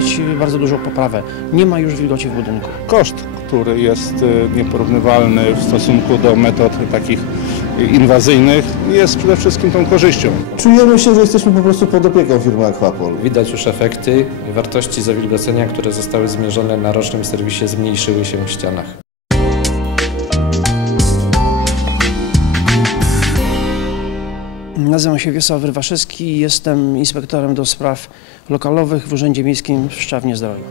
widać bardzo dużą poprawę. Nie ma już wilgoci w budynku. Koszt, który jest y, nieporównywalny w stosunku do metod takich inwazyjnych, jest przede wszystkim tą korzyścią. Czujemy się, że jesteśmy po prostu pod opieką firmy Aquapol. Widać już efekty. Wartości zawilgocenia, które zostały zmierzone na rocznym serwisie, zmniejszyły się w ścianach. Nazywam się Wiesław Rywaszewski i jestem inspektorem do spraw lokalowych w Urzędzie Miejskim w Szczawnie Zdroju.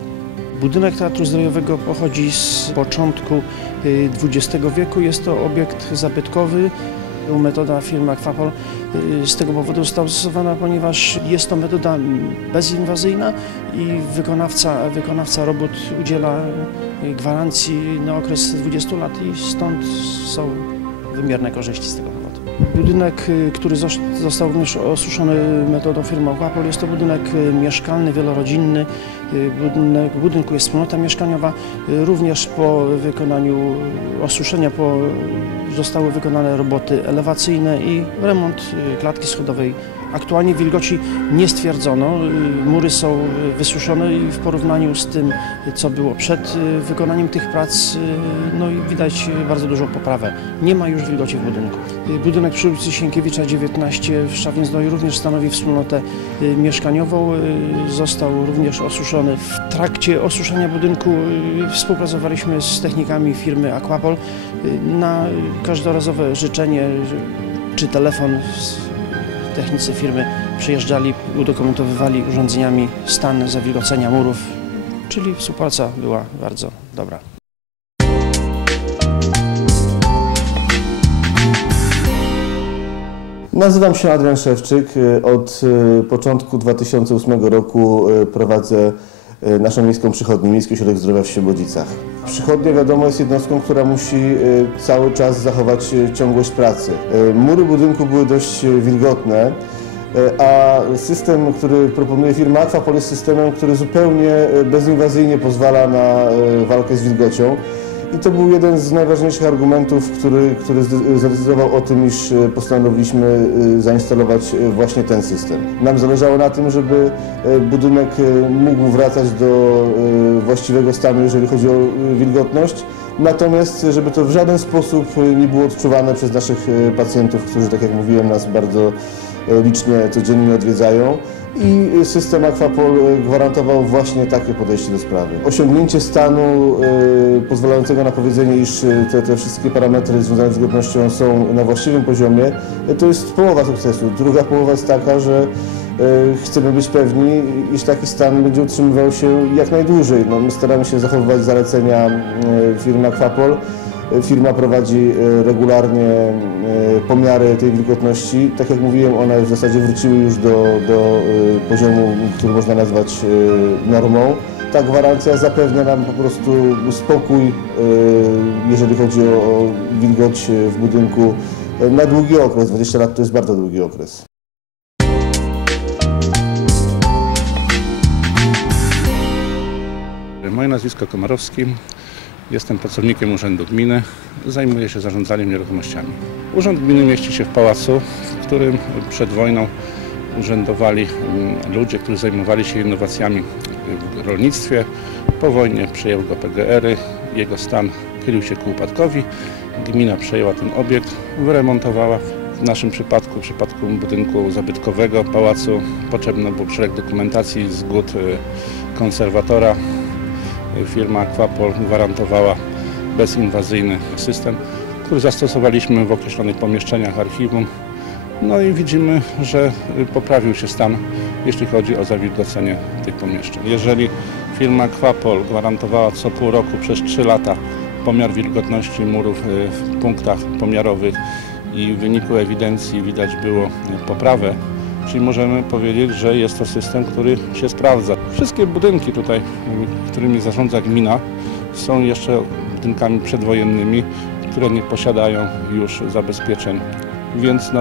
Budynek Teatru Zdrojowego pochodzi z początku y, XX wieku. Jest to obiekt zabytkowy. Metoda firmy Aquapol y, z tego powodu została zastosowana, ponieważ jest to metoda bezinwazyjna i wykonawca, wykonawca robót udziela y, gwarancji na okres 20 lat i stąd są wymierne korzyści z tego. Budynek, y, który zos- został również osuszony metodą firmy Aquapol, jest to budynek y, mieszkalny, wielorodzinny. Y, Budynek, w budynku jest wspólnota mieszkaniowa. Również po wykonaniu osuszenia po, zostały wykonane roboty elewacyjne i remont klatki schodowej. Aktualnie wilgoci nie stwierdzono. Y, Mury są y, wysuszone i w porównaniu z tym, co było przed y, wykonaniem tych prac, no i widać bardzo dużą poprawę. Nie ma już wilgoci w budynku. Budynek przy ulicy Sienkiewicza 19 w Szczawięzdoi również stanowi wspólnotę mieszkaniową. Został również osuszony. W trakcie osuszenia budynku współpracowaliśmy z technikami firmy Aquapol na każdorazowe życzenie czy telefon technicy firmy przyjeżdżali, udokumentowywali urządzeniami stan zawilgocenia murów, czyli współpraca była bardzo dobra. Nazywam się Adrian Szewczyk. Od y, początku 2008 roku y, prowadzę naszą miejską przychodnię, Miejski Ośrodek Zdrowia w Świebodzicach. Przychodnia wiadomo jest jednostką, która musi y, cały czas zachować y, ciągłość pracy. Y, Mury budynku były dość y, wilgotne, y, a system, który proponuje firma Aquapol jest systemem, który zupełnie y, bezinwazyjnie pozwala na y, walkę z wilgocią. I to był jeden z najważniejszych argumentów, który, który zadecydował o tym, iż e, postanowiliśmy e, zainstalować e, właśnie ten system. Nam zależało na tym, żeby budynek mógł wracać do właściwego stanu, jeżeli chodzi o wilgotność. Natomiast, żeby to w żaden sposób nie było odczuwane przez naszych pacjentów, którzy, tak jak mówiłem, nas bardzo licznie codziennie odwiedzają. I system Aquapol e, gwarantował właśnie takie podejście do sprawy. Osiągnięcie stanu e, pozwalającego na powiedzenie, iż e, te, te wszystkie parametry związane z godnością są na właściwym poziomie, to jest połowa sukcesu. Druga połowa jest taka, że chcemy być pewni, iż taki stan będzie utrzymywał się jak najdłużej. No, my staramy się zachowywać zalecenia firmy Aquapol. Firma prowadzi e, regularnie e, pomiary tej wilgotności. Tak jak mówiłem, one w zasadzie wróciły już do, do e, poziomu, który można nazwać e, normą. Ta gwarancja zapewnia nam po prostu spokój, e, jeżeli chodzi o wilgoć e, w budynku e, na długi okres. 20 lat to jest bardzo długi okres. Moje nazwisko Komarowski. Jestem pracownikiem Urzędu Gminy. Zajmuję się zarządzaniem nieruchomościami. Urząd Gminy mieści się w pałacu, w którym przed wojną urzędowali mm, ludzie, którzy zajmowali się innowacjami w rolnictwie. Po wojnie przejął go PGR-y. Jego stan chylił się ku upadkowi. Gmina przejęła ten obiekt, wyremontowała. W naszym przypadku, w przypadku budynku zabytkowego, pałacu, potrzebny był szereg dokumentacji, zgód y, konserwatora, firma Aquapol gwarantowała bezinwazyjny system, który zastosowaliśmy w określonych pomieszczeniach archiwum. No i widzimy, że poprawił się stan, jeśli chodzi o zawilgocenie tych pomieszczeń. Jeżeli firma Aquapol gwarantowała co pół roku przez 3 lata pomiar wilgotności murów y, w punktach pomiarowych i w wyniku ewidencji widać było poprawę, Czyli możemy powiedzieć, że jest to system, który się sprawdza. Wszystkie budynki tutaj, którymi zarządza gmina, są jeszcze budynkami przedwojennymi, które nie posiadają już zabezpieczeń, więc